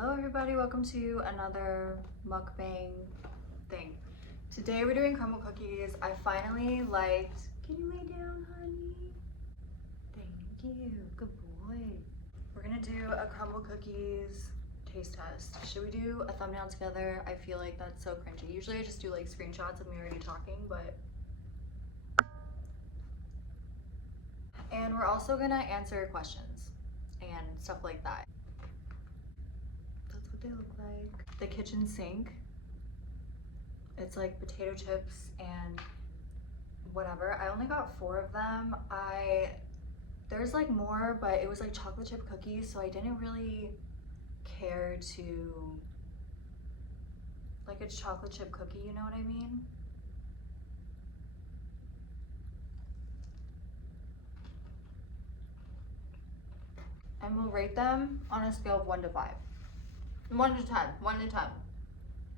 Hello everybody, welcome to another mukbang thing. Today we're doing crumble cookies. I finally liked, can you lay down, honey? Thank you, good boy. We're gonna do a crumble cookies taste test. Should we do a thumbnail together? I feel like that's so cringy. Usually I just do like screenshots of me already talking, but. And we're also gonna answer questions and stuff like that. That's what they look like. The kitchen sink. It's like potato chips and whatever. I only got 4 of them. There's like more, but it was like chocolate chip cookies, so I didn't really care to, like, it's chocolate chip cookie, you know what I mean? And we'll rate them on a scale of 1 to 5. 1 to 10, 1 to 10.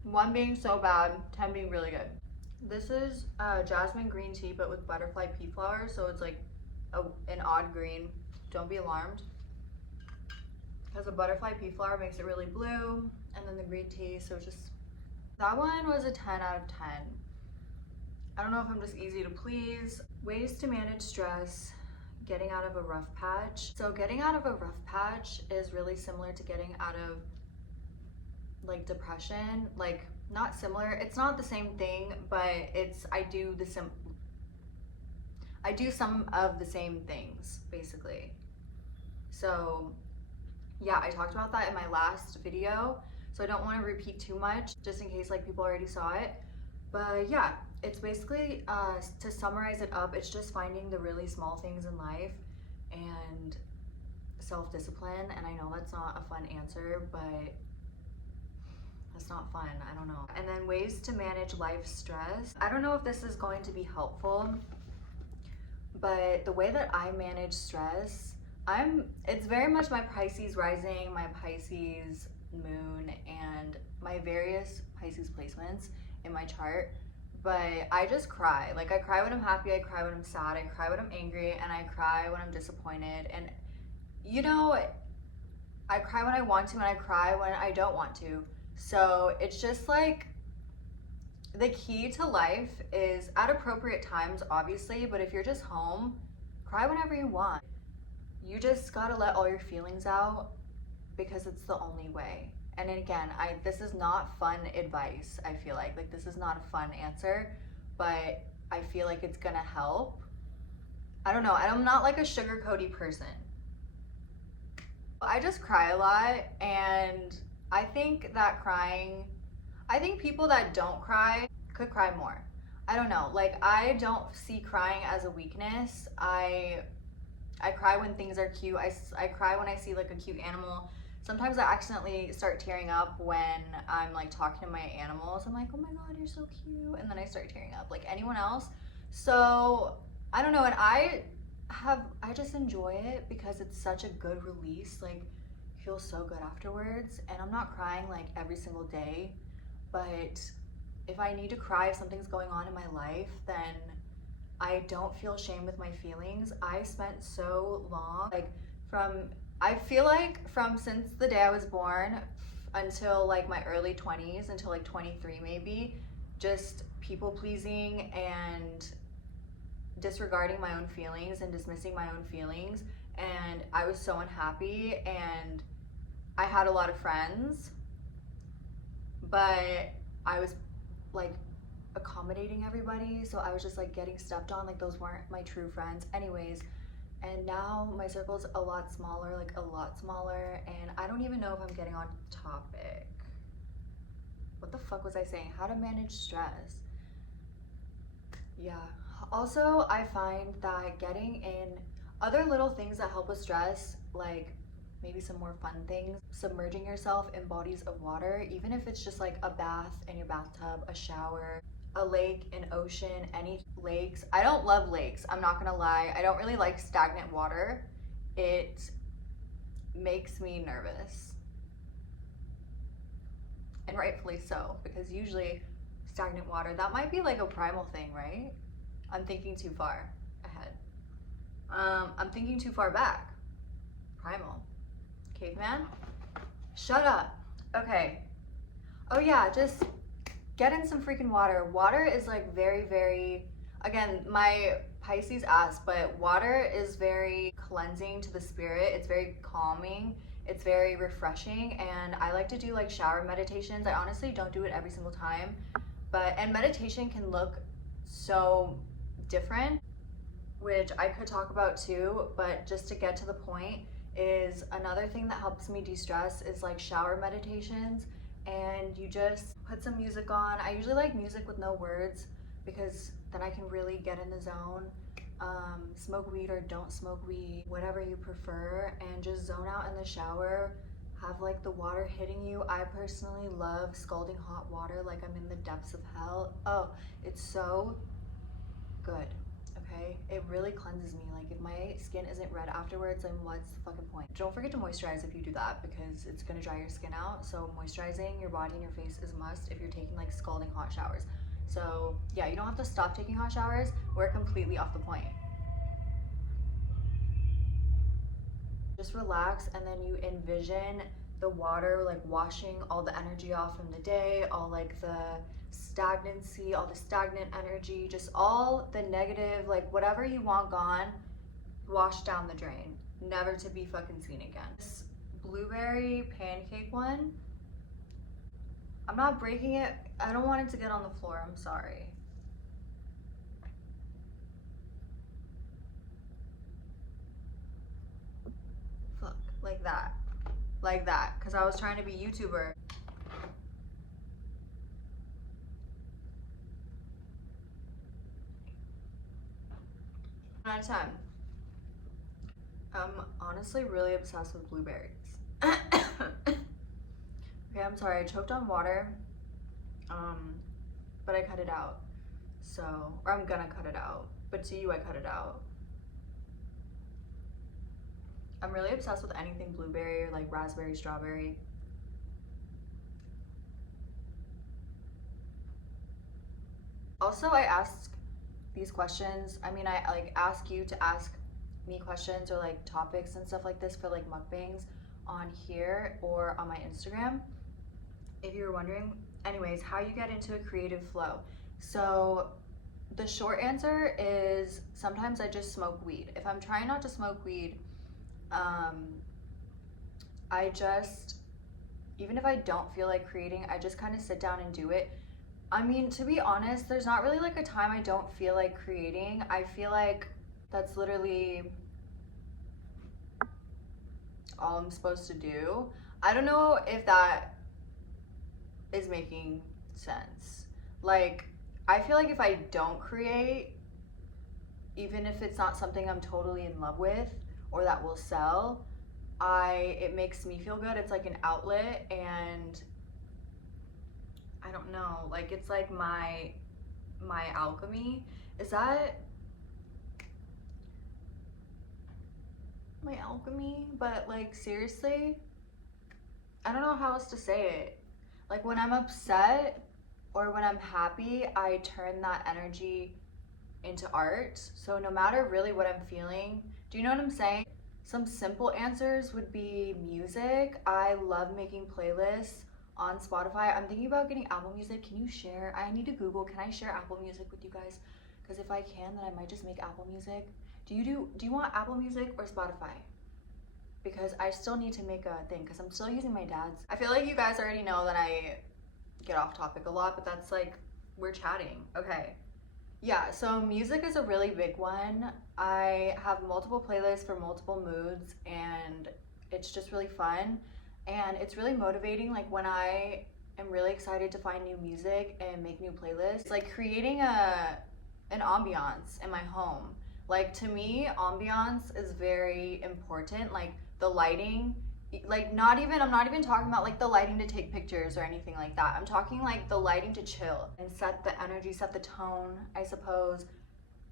1 being so bad, 10 being really good. This is jasmine green tea, but with butterfly pea flower, so it's like an odd green. Don't be alarmed. Because the butterfly pea flower makes it really blue, and then the green tea, so just, that one was a 10 out of 10. I don't know if I'm just easy to please. Ways to manage stress, getting out of a rough patch. So getting out of a rough patch is really similar to getting out of like depression. Like, not similar, it's not the same thing, but I do some of the same things basically. So yeah, I talked about that in my last video, so I don't want to repeat too much just in case like people already saw it. But yeah, it's basically to summarize it up, it's just finding the really small things in life and self-discipline. And I know that's not a fun answer, but that's not fun, I don't know. And then ways to manage life stress. I don't know if this is going to be helpful, but the way that I manage stress, it's very much my Pisces rising, my Pisces moon, and my various Pisces placements in my chart. But I just cry. Like, I cry when I'm happy, I cry when I'm sad, I cry when I'm angry, and I cry when I'm disappointed. And you know, I cry when I want to, and I cry when I don't want to. So it's just like, the key to life is at appropriate times, obviously, but if you're just home, cry whenever you want. You just gotta let all your feelings out, because it's the only way. And then again, this is not fun advice, I feel like this is not a fun answer, but I feel like it's gonna help. I don't know, I'm not like a sugar-coaty person. I just cry a lot, and I think people that don't cry could cry more. I don't know, like, I don't see crying as a weakness. I cry when things are cute. I cry when I see like a cute animal. Sometimes I accidentally start tearing up when I'm like talking to my animals. I'm like, oh my god, you're so cute, and then I start tearing up like anyone else. So I don't know, and I just enjoy it because it's such a good release. Like, I feel so good afterwards, and I'm not crying like every single day, but if I need to cry, if something's going on in my life, then I don't feel shame with my feelings. I spent so long, I feel like from since the day I was born until like my early 20s, until like 23 maybe, just people pleasing and disregarding my own feelings and dismissing my own feelings. And I was so unhappy, and I had a lot of friends, but I was like accommodating everybody, so I was just like getting stepped on. Like, those weren't my true friends anyways. And now my circle's a lot smaller, and I don't even know if I'm getting on topic. What the fuck was I saying? How to manage stress. Yeah, also I find that getting in other little things that help with stress, like maybe some more fun things, submerging yourself in bodies of water, even if it's just like a bath in your bathtub, a shower, a lake, an ocean, any lakes. I don't love lakes, I'm not gonna lie. I don't really like stagnant water. It makes me nervous. And rightfully so, because usually stagnant water, that might be like a primal thing, right? I'm thinking too far ahead. I'm thinking too far back. Primal. Caveman? Shut up. Okay. Oh yeah, just get in some freaking water. Water is like very, very, again, my Pisces asked, but water is very cleansing to the spirit. It's very calming. It's very refreshing. And I like to do like shower meditations. I honestly don't do it every single time, and meditation can look so different, which I could talk about too, but just to get to the point, is another thing that helps me de-stress is like shower meditations. And you just put some music on. I usually like music with no words because then I can really get in the zone. Smoke weed or don't smoke weed, whatever you prefer, and just zone out in the shower. Have like the water hitting you. I personally love scalding hot water like I'm in the depths of hell. Oh, it's so good. Okay, it really cleanses me. Like if my skin isn't red afterwards, then what's the fucking point? Don't forget to moisturize if you do that because it's gonna dry your skin out. So moisturizing your body and your face is a must if you're taking like scalding hot showers. So yeah, you don't have to stop taking hot showers. We're completely off the point. Just relax, and then you envision the water like washing all the energy off from the day, all like the stagnancy, all the stagnant energy, just all the negative, like whatever you want gone, washed down the drain, never to be fucking seen again. This blueberry pancake one, I'm not breaking it. I don't want it to get on the floor. I'm sorry. Fuck, like that. Like that, because I was trying to be YouTuber. Out of 10. I'm honestly really obsessed with blueberries. Okay, I'm sorry, I choked on water, but I cut it out. So, or I'm gonna cut it out, but to you I cut it out. I'm really obsessed with anything blueberry or like raspberry, strawberry. Also, I ask these questions. I mean, I like ask you to ask me questions or like topics and stuff like this for like mukbangs on here or on my Instagram, if you were wondering. Anyways, how you get into a creative flow. So the short answer is sometimes I just smoke weed. If I'm trying not to smoke weed, I just, even if I don't feel like creating, I just kind of sit down and do it. I mean, to be honest, there's not really like a time I don't feel like creating. I feel like that's literally all I'm supposed to do. I don't know if that is making sense. Like, I feel like if I don't create, even if it's not something I'm totally in love with or that will sell, it makes me feel good. It's like an outlet, and I don't know, like it's like my alchemy. Is that my alchemy? But like seriously, I don't know how else to say it. Like when I'm upset or when I'm happy, I turn that energy into art. So no matter really what I'm feeling, do you know what I'm saying? Some simple answers would be music. I love making playlists on Spotify. I'm thinking about getting Apple Music. Can you share? I need to Google, can I share Apple Music with you guys? Because if I can, then I might just make Apple Music. Do you want Apple Music or Spotify? Because I still need to make a thing because I'm still using my dad's. I feel like you guys already know that I get off topic a lot, but that's like, we're chatting. Okay. Yeah, so music is a really big one. I have multiple playlists for multiple moods, and it's just really fun. And it's really motivating, like when I am really excited to find new music and make new playlists. It's like creating an ambiance in my home. Like to me, ambiance is very important. Like the lighting, like I'm not even talking about like the lighting to take pictures or anything like that. I'm talking like the lighting to chill and set the energy, set the tone, I suppose,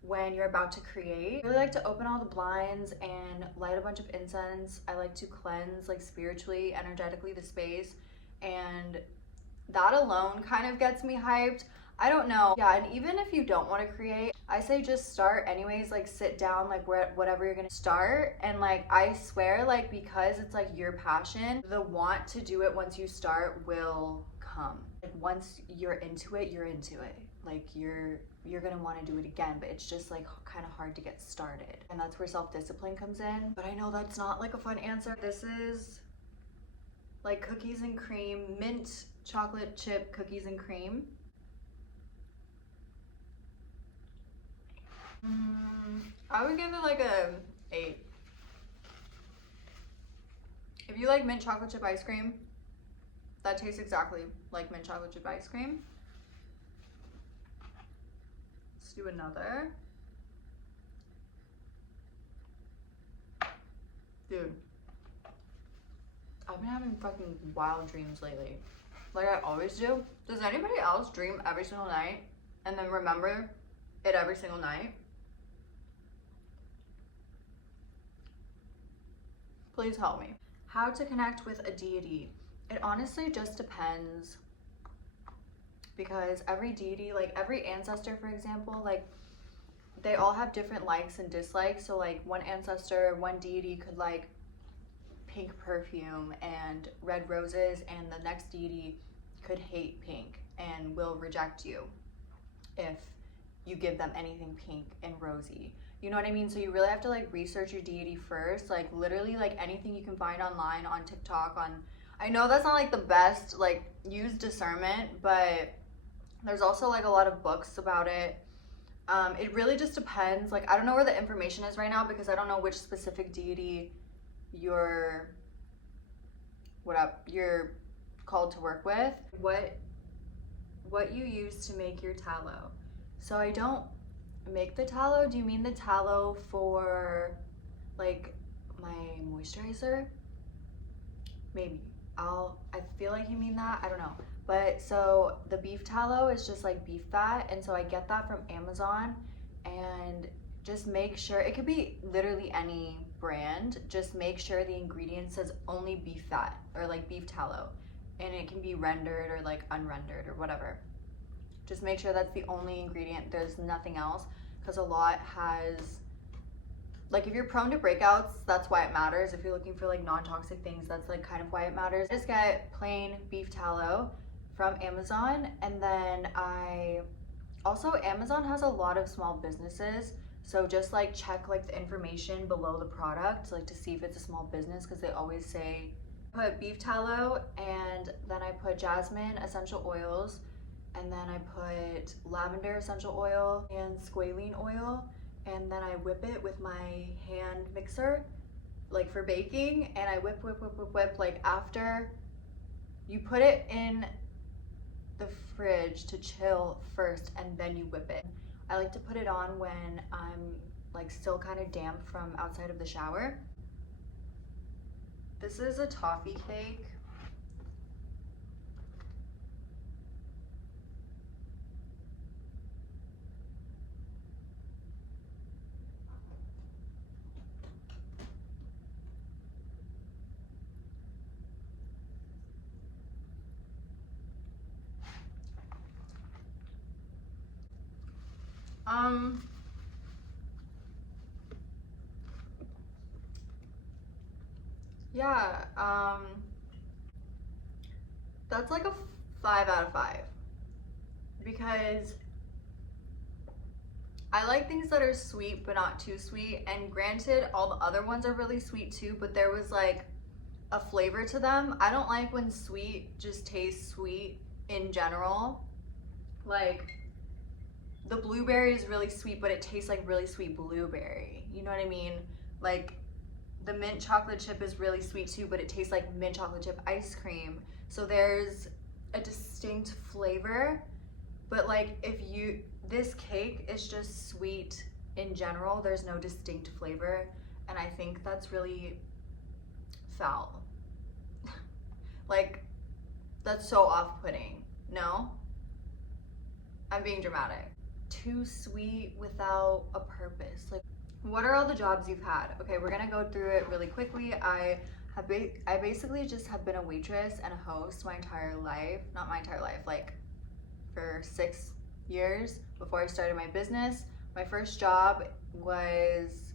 when you're about to create. I really like to open all the blinds and light a bunch of incense. I like to cleanse like spiritually, energetically the space, and that alone kind of gets me hyped. I don't know. Yeah, and even if you don't want to create, I say just start anyways, like sit down, like whatever you're gonna start. And like, I swear, like, because it's like your passion, the want to do it once you start will come. Like once you're into it, you're into it. Like you're gonna want to do it again, but it's just like kind of hard to get started. And that's where self-discipline comes in. But I know that's not like a fun answer. This is like cookies and cream, mint chocolate chip cookies and cream. I would give it like a 8. If you like mint chocolate chip ice cream, that tastes exactly like mint chocolate chip ice cream. Let's do another. Dude, I've been having fucking wild dreams lately. Like I always do. Does anybody else dream every single night and then remember it every single night? Please help me. How to connect with a deity. It honestly just depends, because every deity, like every ancestor, for example, like they all have different likes and dislikes. So like one ancestor, one deity could like pink perfume and red roses, and the next deity could hate pink and will reject you if you give them anything pink and rosy. You know what I mean? So you really have to like research your deity first, like literally like anything you can find online, on TikTok, on, I know that's not like the best, like use discernment, but there's also like a lot of books about it. It really just depends. Like I don't know where the information is right now because I don't know which specific deity you're called to work with. What you use to make your tallow. So I don't make the tallow. Do you mean the tallow for like my moisturizer? Maybe. I feel like you mean that. I don't know. But so the beef tallow is just like beef fat, and so I get that from Amazon. And just make sure, it could be literally any brand, just make sure the ingredient says only beef fat or like beef tallow, and it can be rendered or like unrendered or whatever. Just make sure that's the only ingredient, there's nothing else, because a lot has, like if you're prone to breakouts, that's why it matters. If you're looking for like non-toxic things, that's like kind of why it matters. Just get plain beef tallow from Amazon. And then Amazon has a lot of small businesses, so just like check like the information below the product, like to see if it's a small business, because they always say put beef tallow, and then I put jasmine essential oils, and then I put lavender essential oil and squalene oil, and then I whip it with my hand mixer like for baking, and I whip like after you put it in the fridge to chill first, and then you whip it. I like to put it on when I'm like still kind of damp from outside of the shower. This is a toffee cake. Yeah, that's like a 5 out of 5, because I like things that are sweet but not too sweet, and granted all the other ones are really sweet too, but there was like a flavor to them. I don't like when sweet just tastes sweet in general. Like the blueberry is really sweet, but it tastes like really sweet blueberry. You know what I mean? Like the mint chocolate chip is really sweet too, but it tastes like mint chocolate chip ice cream. So there's a distinct flavor, but like this cake is just sweet in general. There's no distinct flavor, and I think that's really foul. Like that's so off-putting. No? I'm being dramatic. Too sweet without a purpose. Like, what are all the jobs you've had? Okay, we're gonna go through it really quickly. I basically just have been a waitress and a host my entire life. Not my entire life, like for years before I started my business. My first job was,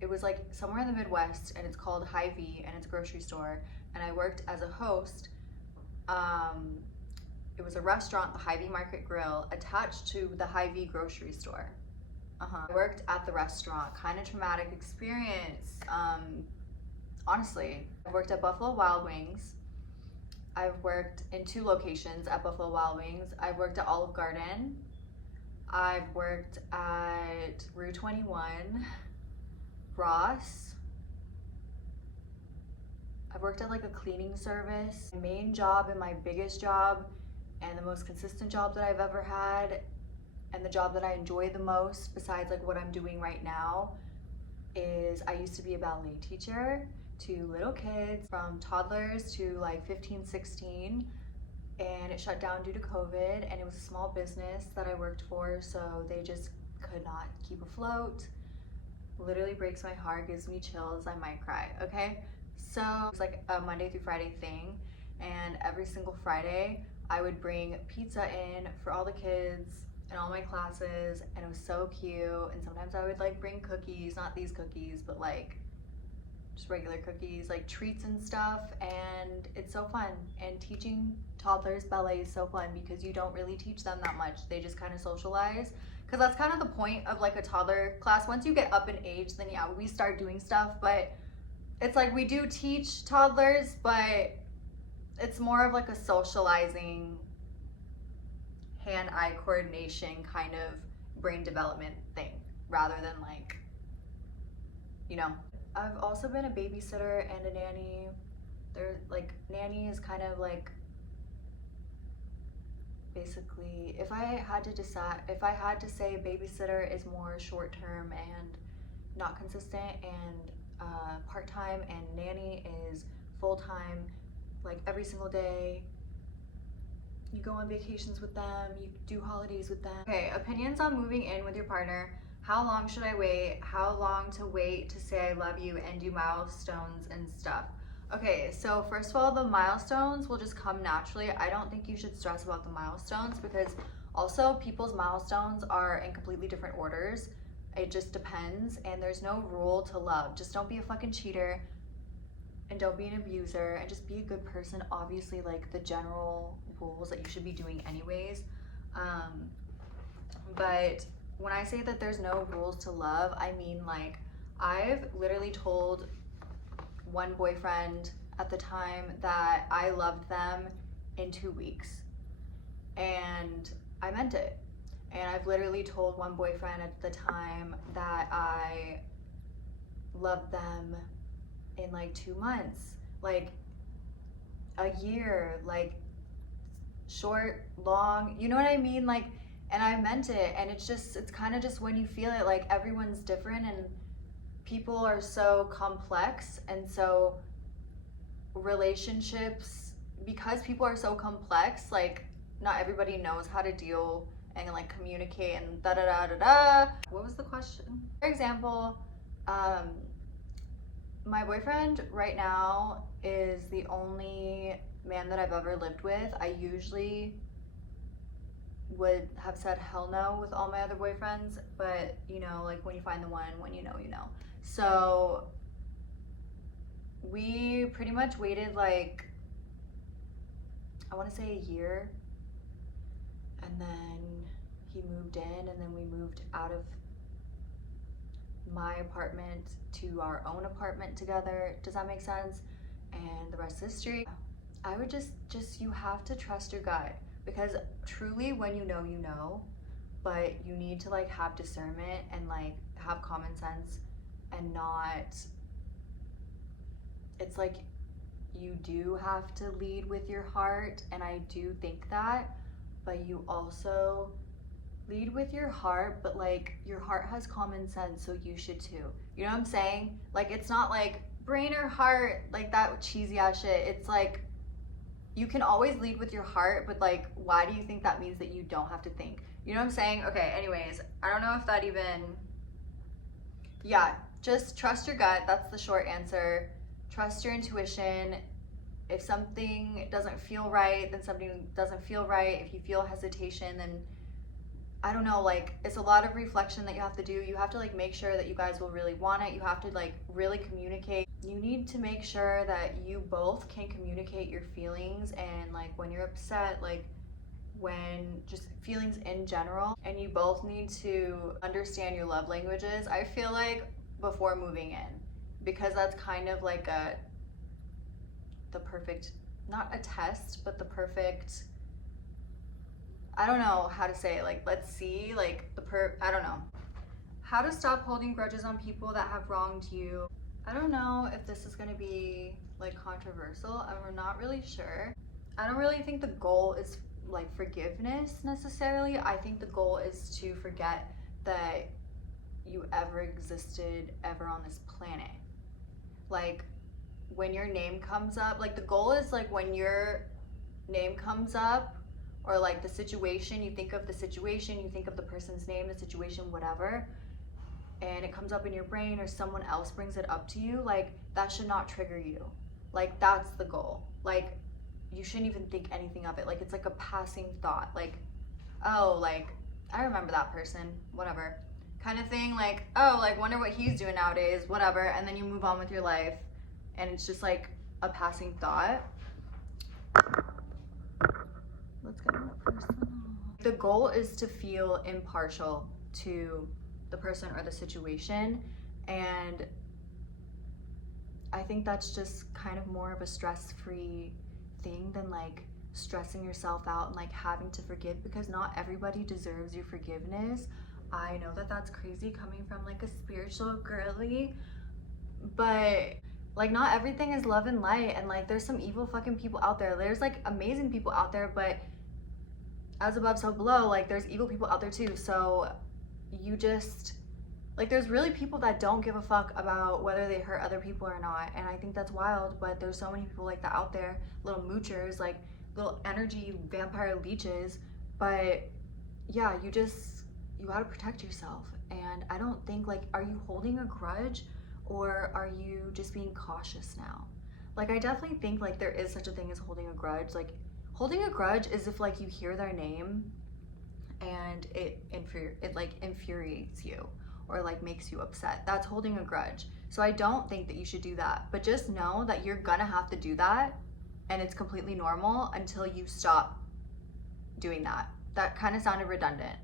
it was like somewhere in the Midwest, and it's called Hy-Vee, and it's a grocery store, and I worked as a host. It was a restaurant, the Hy-Vee Market Grill, attached to the Hy-Vee grocery store. I worked at the restaurant, kind of traumatic experience, honestly. I worked at Buffalo Wild Wings. I've worked in 2 locations at Buffalo Wild Wings. I've worked at Olive Garden. I've worked at Rue 21, Ross. I've worked at like a cleaning service. My main job and my biggest job and the most consistent job that I've ever had, and the job that I enjoy the most besides like what I'm doing right now, is I used to be a ballet teacher to little kids from toddlers to like 15, 16, and it shut down due to COVID, and it was a small business that I worked for, so they just could not keep afloat. Literally breaks my heart, gives me chills, I might cry, okay? So it was like a Monday through Friday thing, and every single Friday I would bring pizza in for all the kids in all my classes, and it was so cute. And sometimes I would like bring cookies, not these cookies, but like just regular cookies, like treats and stuff, and it's so fun. And teaching toddlers ballet is so fun because you don't really teach them that much. They just kind of socialize, because that's kind of the point of like a toddler class. Once you get up in age, then yeah, we start doing stuff, but it's like we do teach toddlers, but it's more of like a socializing, hand-eye coordination kind of brain development thing, rather than like, you know. I've also been a babysitter and a nanny. They're like, nanny is kind of like, basically, if I had to say babysitter is more short-term and not consistent, and part-time, and nanny is full-time, like every single day. You go on vacations with them, you do holidays with them. Okay, opinions on moving in with your partner. How long should I wait? How long to wait to say I love you and do milestones and stuff? Okay, so first of all, the milestones will just come naturally. I don't think you should stress about the milestones, because also people's milestones are in completely different orders. It just depends, and there's no rule to love. Just don't be a fucking cheater, and don't be an abuser, and just be a good person. Obviously, like the general rules that you should be doing anyways. But when I say that there's no rules to love, I mean like, I've literally told one boyfriend at the time that I loved them in 2 weeks, and I meant it. And I've literally told one boyfriend at the time that I loved them in like 2 months, like a year, like short, long, you know what I mean? Like, and I meant it. And it's kind of just when you feel it. Like, everyone's different, and people are so complex, and so relationships, because people are so complex, like not everybody knows how to deal and like communicate and da da da da da. What was the question? For example, my boyfriend right now is the only man that I've ever lived with. I usually would have said hell no with all my other boyfriends, but you know, like when you find the one, when you know, you know. So we pretty much waited like, I want to say a year, and then he moved in, and then we moved out of my apartment to our own apartment together. Does that make sense? And the rest is history. I would just you have to trust your gut, because truly when you know, you know, but you need to like have discernment and like have common sense, and not, it's like you do have to lead with your heart, and I do think that, but you also lead with your heart, but like your heart has common sense, so you should too. You know what I'm saying? Like, it's not like brain or heart, like that cheesy ass shit. It's like, you can always lead with your heart, but like, why do you think that means that you don't have to think? You know what I'm saying? Okay, anyways, I don't know if that even, yeah, just trust your gut. That's the short answer. Trust your intuition. If something doesn't feel right, then something doesn't feel right. If you feel hesitation, then I don't know, like, it's a lot of reflection that you have to do. You have to like make sure that you guys will really want it. You have to like really communicate. You need to make sure that you both can communicate your feelings, and like when you're upset, like when just feelings in general, and you both need to understand your love languages, I feel like, before moving in, because that's kind of like the perfect, not a test, but the perfect, I don't know how to say it, like, let's see, like, I don't know. How to stop holding grudges on people that have wronged you. I don't know if this is gonna be, like, controversial. I'm not really sure. I don't really think the goal is, like, forgiveness necessarily. I think the goal is to forget that you ever existed ever on this planet. Like, when your name comes up, like, the goal is, like, when your name comes up, or like the situation, you think of the situation, you think of the person's name, the situation, whatever, and it comes up in your brain, or someone else brings it up to you, like, that should not trigger you. Like, that's the goal. Like, you shouldn't even think anything of it. Like, it's like a passing thought, like, oh, like, I remember that person, whatever, kind of thing. Like, oh, like, wonder what he's doing nowadays, whatever, and then you move on with your life, and it's just like a passing thought. Let's get more personal. The goal is to feel impartial to the person or the situation, and I think that's just kind of more of a stress-free thing than like stressing yourself out and like having to forgive, because not everybody deserves your forgiveness. I know that that's crazy coming from like a spiritual girly, but like, not everything is love and light, and like there's some evil fucking people out there. There's like amazing people out there, but as above so below, like there's evil people out there too. So you just, like, there's really people that don't give a fuck about whether they hurt other people or not, and I think that's wild. But there's so many people like that out there, little moochers, like little energy vampire leeches. But yeah, you gotta protect yourself. And I don't think, like, are you holding a grudge, or are you just being cautious now? Like, I definitely think like there is such a thing as holding a grudge. Like, holding a grudge is if like you hear their name and it like infuriates you, or like makes you upset. That's holding a grudge. So I don't think that you should do that. But just know that you're gonna have to do that, and it's completely normal until you stop doing that. That kind of sounded redundant.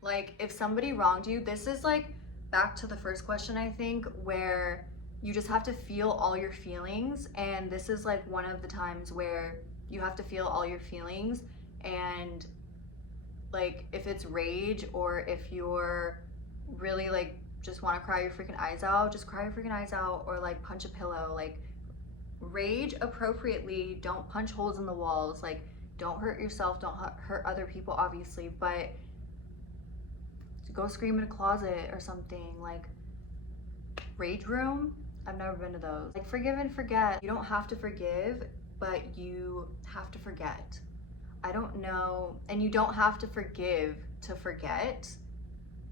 Like, if somebody wronged you, this is like back to the first question, I think, where you just have to feel all your feelings, and this is like one of the times where you have to feel all your feelings. And like, if it's rage, or if you're really like just want to cry your freaking eyes out, just cry your freaking eyes out, or like punch a pillow. Like, rage appropriately, don't punch holes in the walls, like don't hurt yourself, don't hurt other people, obviously, but go scream in a closet or something. Like, rage room, I've never been to those. Like, forgive and forget. You don't have to forgive, but you have to forget. I don't know, and you don't have to forgive to forget.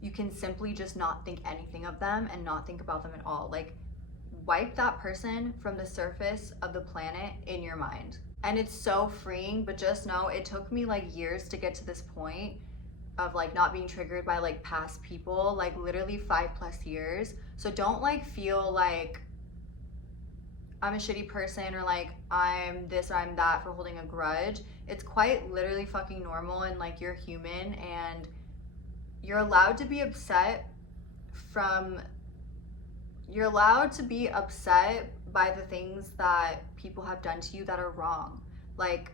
You can simply just not think anything of them and not think about them at all. Like, wipe that person from the surface of the planet in your mind. And it's so freeing, but just know it took me like years to get to this point of like not being triggered by like past people, like literally 5+ years. So don't like feel like I'm a shitty person, or like I'm this or I'm that for holding a grudge. It's quite literally fucking normal, and like you're human, and you're allowed to be upset by the things that people have done to you that are wrong. Like,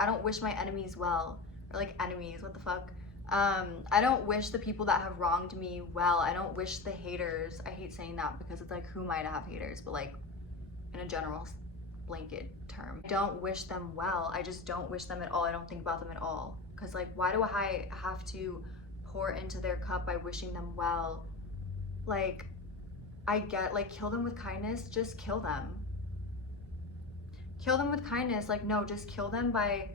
I don't wish my enemies well, or like enemies, what the fuck? I don't wish the people that have wronged me well. I don't wish the haters. I hate saying that because it's like, who am I to have haters? But like, in a general blanket term, I don't wish them well. I just don't wish them at all. I don't think about them at all. Because like, why do I have to pour into their cup by wishing them well? Like, I get like, kill them with kindness, just kill them. Kill them with kindness. Like, no, just kill them by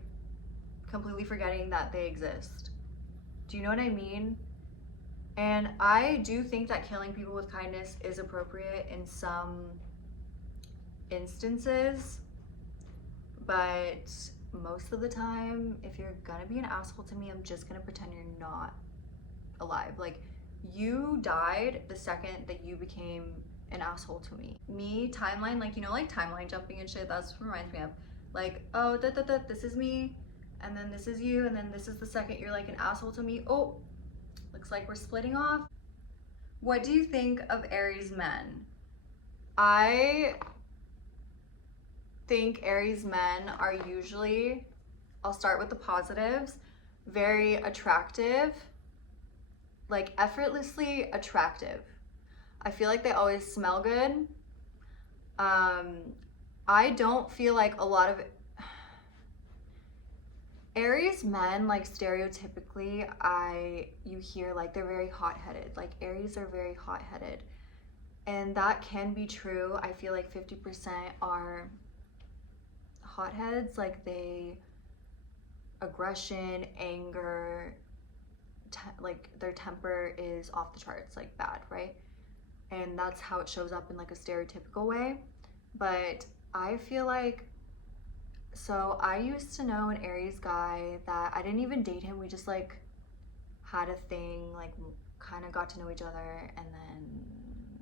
completely forgetting that they exist. Do you know what I mean? And I do think that killing people with kindness is appropriate in some instances, but most of the time, if you're gonna be an asshole to me, I'm just gonna pretend you're not alive. Like, you died the second that you became an asshole to me. Me, timeline, like, you know, like timeline jumping and shit, that's what reminds me of. Like, oh, this is me, and then this is you, and then this is the second you're like an asshole to me. Oh, looks like we're splitting off. What do you think of Aries men? I think Aries men are usually, I'll start with the positives, very attractive, like effortlessly attractive. I feel like they always smell good. I don't feel like a lot of Aries men, like stereotypically, you hear like they're very hot-headed. Like Aries are very hot-headed. And that can be true. I feel like 50% are hotheads, like aggression, anger, like their temper is off the charts, like bad, right? And that's how it shows up in like a stereotypical way. But I feel like, so I used to know an Aries guy that I didn't even date him. We just like had a thing, like kind of got to know each other, and then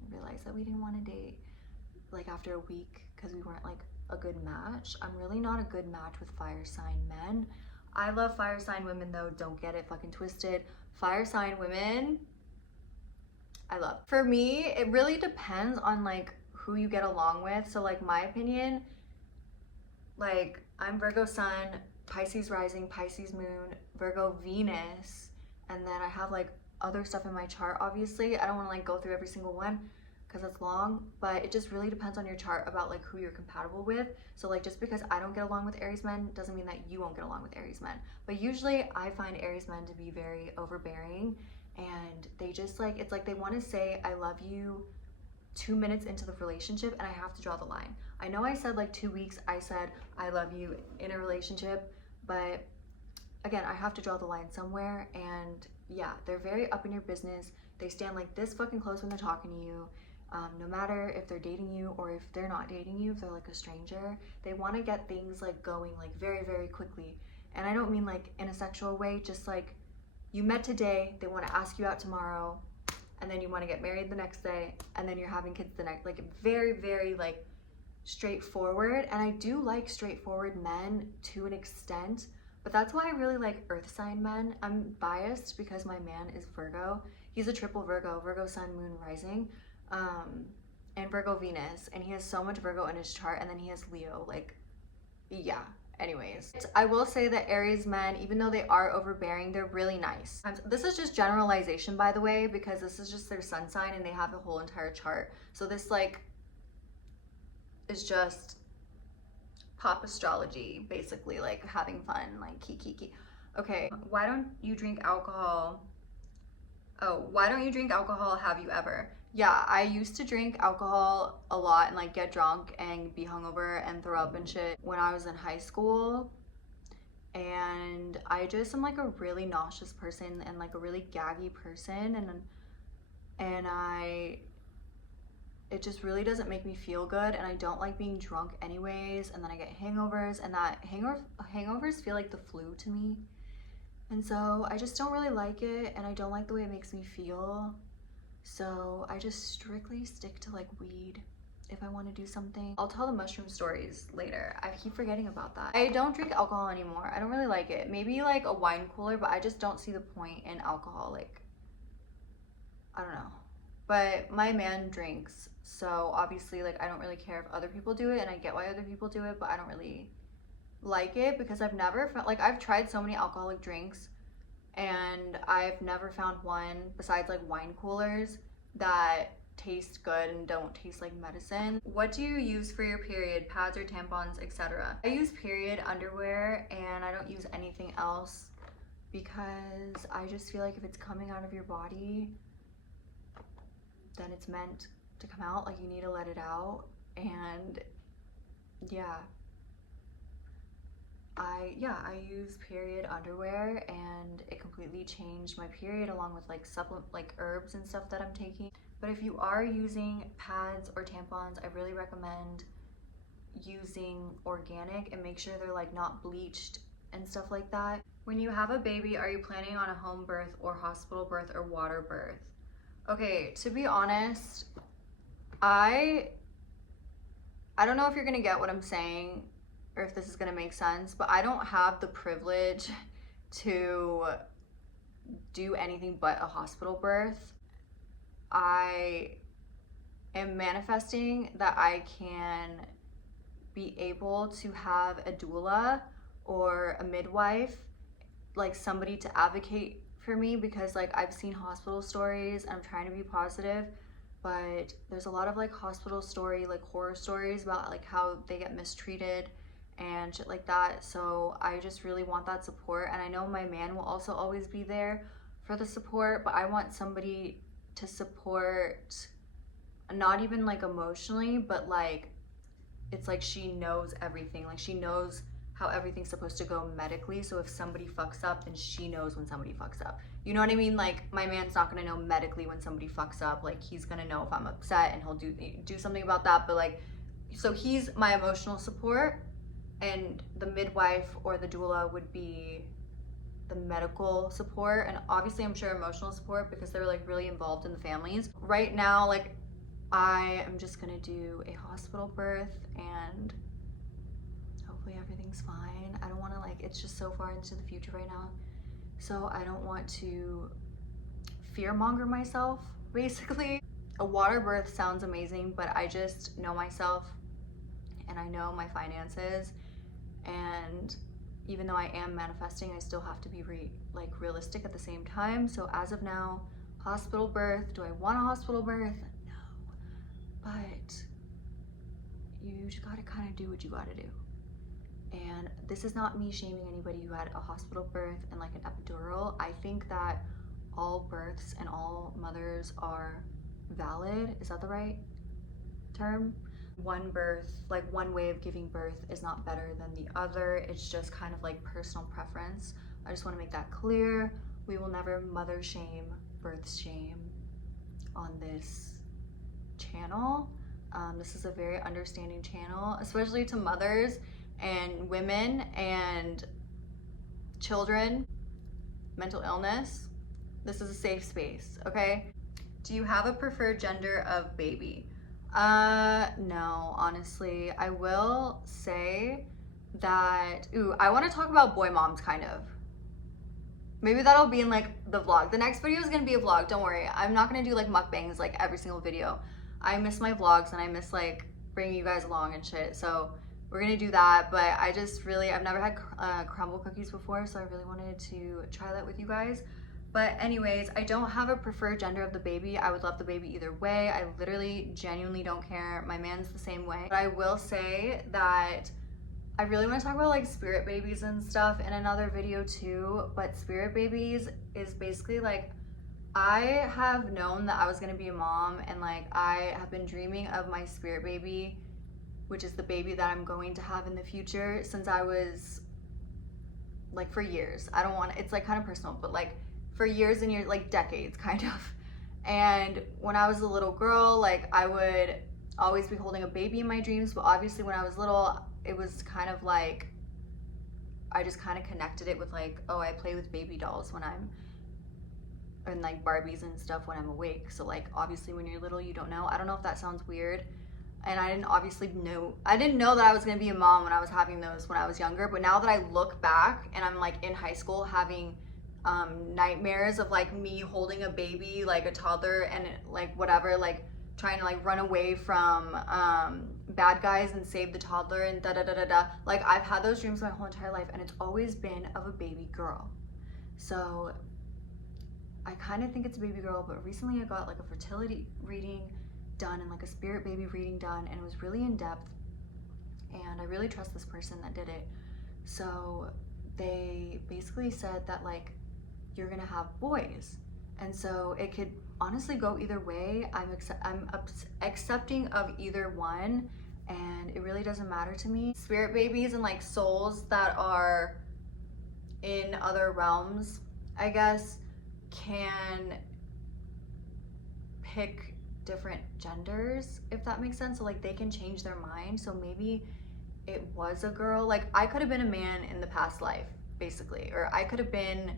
realized that we didn't want to date like after a week because we weren't like a good match. I'm really not a good match with fire sign men. I love fire sign women though, don't get it fucking twisted. Fire sign women, I love. For me, it really depends on like who you get along with. So like my opinion, like I'm Virgo sun, Pisces rising, Pisces moon, Virgo Venus, and then I have like other stuff in my chart. Obviously I don't want to like go through every single one because it's long, but it just really depends on your chart about like who you're compatible with. So like just because I don't get along with Aries men doesn't mean that you won't get along with Aries men. But usually I find Aries men to be very overbearing, and they just like, it's like they want to say I love you 2 minutes into the relationship, and I have to draw the line. I know I said like 2 weeks I said I love you in a relationship, but again, I have to draw the line somewhere. And yeah, they're very up in your business. They stand like this fucking close when they're talking to you. No matter if they're dating you or if they're not dating you, if they're like a stranger, they want to get things like going like very, very quickly. And I don't mean like in a sexual way, just like you met today, they want to ask you out tomorrow, and then you want to get married the next day, and then you're having kids the next, like very, very like straightforward. And I do like straightforward men to an extent, but that's why I really like earth sign men. I'm biased because my man is Virgo. He's a triple Virgo, Virgo sun, moon, rising, and Virgo Venus, and he has so much Virgo in his chart, and then he has Leo, like, yeah. Anyways, I will say that Aries men, even though they are overbearing, they're really nice. This is just generalization, by the way, because this is just their sun sign and they have the whole entire chart. So this like is just pop astrology, basically, like having fun, like kiki. Okay, why don't you drink alcohol? Oh, why don't you drink alcohol? Have you ever? Yeah, I used to drink alcohol a lot and like get drunk and be hungover and throw up and shit when I was in high school. And I just am like a really nauseous person and like a really gaggy person, and it just really doesn't make me feel good, and I don't like being drunk anyways, and then I get hangovers, and that hangovers feel like the flu to me. And so I just don't really like it, and I don't like the way it makes me feel. So I just strictly stick to like weed if I want to do something. I'll tell the mushroom stories later. I keep forgetting about that. I don't drink alcohol anymore. I don't really like it. Maybe like a wine cooler, but I just don't see the point in alcohol. Like, I don't know. But my man drinks, so obviously like I don't really care if other people do it, and I get why other people do it, but I don't really like it because I've never felt like, I've tried so many alcoholic drinks and I've never found one besides like wine coolers that taste good and don't taste like medicine. What do you use for your period? Pads or tampons, etc.? I use period underwear, and I don't use anything else because I just feel like if it's coming out of your body, then it's meant to come out. Like, you need to let it out. And yeah, I use period underwear, and it completely changed my period, along with like like herbs and stuff that I'm taking. But if you are using pads or tampons, I really recommend using organic and make sure they're like not bleached and stuff like that. When you have a baby, are you planning on a home birth or hospital birth or water birth? Okay, to be honest, I don't know if you're gonna get what I'm saying or if this is gonna make sense, but I don't have the privilege to do anything but a hospital birth. I am manifesting that I can be able to have a doula or a midwife, like somebody to advocate for me, because like I've seen hospital stories and I'm trying to be positive, but there's a lot of like hospital story, like horror stories about like how they get mistreated and shit like that. So I just really want that support, and I know my man will also always be there for the support, but I want somebody to support, not even like emotionally, but like it's like she knows everything, like she knows how everything's supposed to go medically, so if somebody fucks up, then she knows when somebody fucks up. You know what I mean? Like my man's not gonna know medically when somebody fucks up. Like he's gonna know if I'm upset and he'll do something about that. But like, so he's my emotional support, and the midwife or the doula would be the medical support, and obviously I'm sure emotional support because they're like really involved in the families. Right now, like I am just gonna do a hospital birth and hopefully everything's fine. I don't want to like, it's just so far into the future right now, so I don't want to fearmonger myself basically. A water birth sounds amazing, but I just know myself and I know my finances, and even though I am manifesting, I still have to be realistic at the same time. So as of now, hospital birth. Do I want a hospital birth? No, but you just gotta kind of do what you gotta do. And this is not me shaming anybody who had a hospital birth and like an epidural. I think that all births and all mothers are valid. Is that the right term? One birth, like one way of giving birth is not better than the other. It's just kind of like personal preference. I just want to make that clear. We will never mother shame, birth shame on this channel. This is a very understanding channel, especially to mothers and women and children, mental illness. This is a safe space, okay? Do you have a preferred gender of baby? No, honestly. I will say that, I want to talk about boy moms kind of. Maybe that'll be in like the vlog. The next video is going to be a vlog, don't worry. I'm not going to do like mukbangs like every single video. I miss my vlogs and I miss like bringing you guys along and shit. So we're going to do that, but I just really, I've never had Crumbl cookies before, so I really wanted to try that with you guys. But anyways, I don't have a preferred gender of the baby. I would love the baby either way. I literally genuinely don't care. My man's the same way. But I will say that I really want to talk about like spirit babies and stuff in another video too. But spirit babies is basically like, I have known that I was going to be a mom, and like I have been dreaming of my spirit baby, which is the baby that I'm going to have in the future, since I was like for years. I don't want, it's like kind of personal, but like for years and years, like decades kind of. And when I was a little girl, like I would always be holding a baby in my dreams, but obviously when I was little, it was kind of like, I just kind of connected it with like, oh, I play with baby dolls when I'm, and like Barbies and stuff when I'm awake. So like obviously when you're little, you don't know. I don't know if that sounds weird. And I didn't know that I was gonna be a mom when I was having those when I was younger. But now that I look back and I'm like in high school having nightmares of like me holding a baby, like a toddler, and like whatever, like trying to like run away from bad guys and save the toddler and da da da da da. Like I've had those dreams my whole entire life, and it's always been of a baby girl. So I kind of think it's a baby girl, but recently I got like a fertility reading done and like a spirit baby reading done, and it was really in depth, and I really trust this person that did it. So they basically said that like you're gonna have boys, and so it could honestly go either way. I'm accepting of either one, and it really doesn't matter to me. Spirit babies and like souls that are in other realms, I guess, can pick different genders, if that makes sense. So like they can change their mind. So maybe it was a girl. Like, I could have been a man in the past life, basically, or I could have been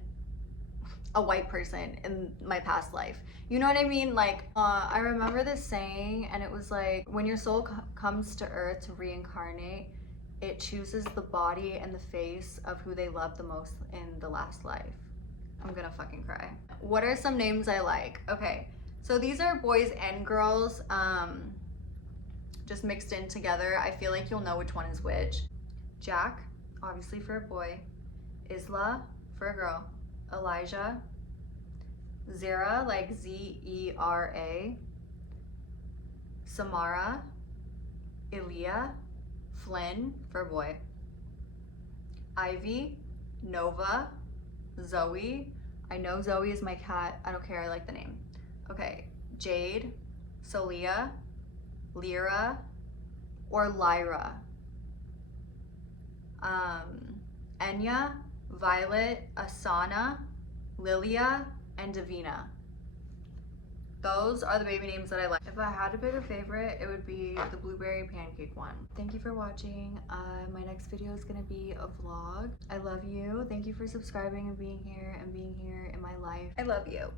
a white person in my past life. You know what I mean? Like, I remember this saying, and it was like, when your soul comes to earth to reincarnate, it chooses the body and the face of who they love the most in the last life. I'm gonna fucking cry. What are some names I like? Okay, so these are boys and girls, just mixed in together. I feel like you'll know which one is which. Jack, obviously for a boy. Isla, for a girl. Elijah. Zera, like Z-E-R-A. Samara. Elia. Flynn, for a boy. Ivy. Nova. Zoe. I know Zoe is my cat. I don't care, I like the name. Okay, Jade. Solia. Lyra, or Lyra. Enya, Violet, Asana, Lilia, and Davina. Those are the baby names that I like. If I had to pick a favorite, it would be the blueberry pancake one. Thank you for watching. My next video is gonna be a vlog. I love you. Thank you for subscribing and being here in my life. I love you.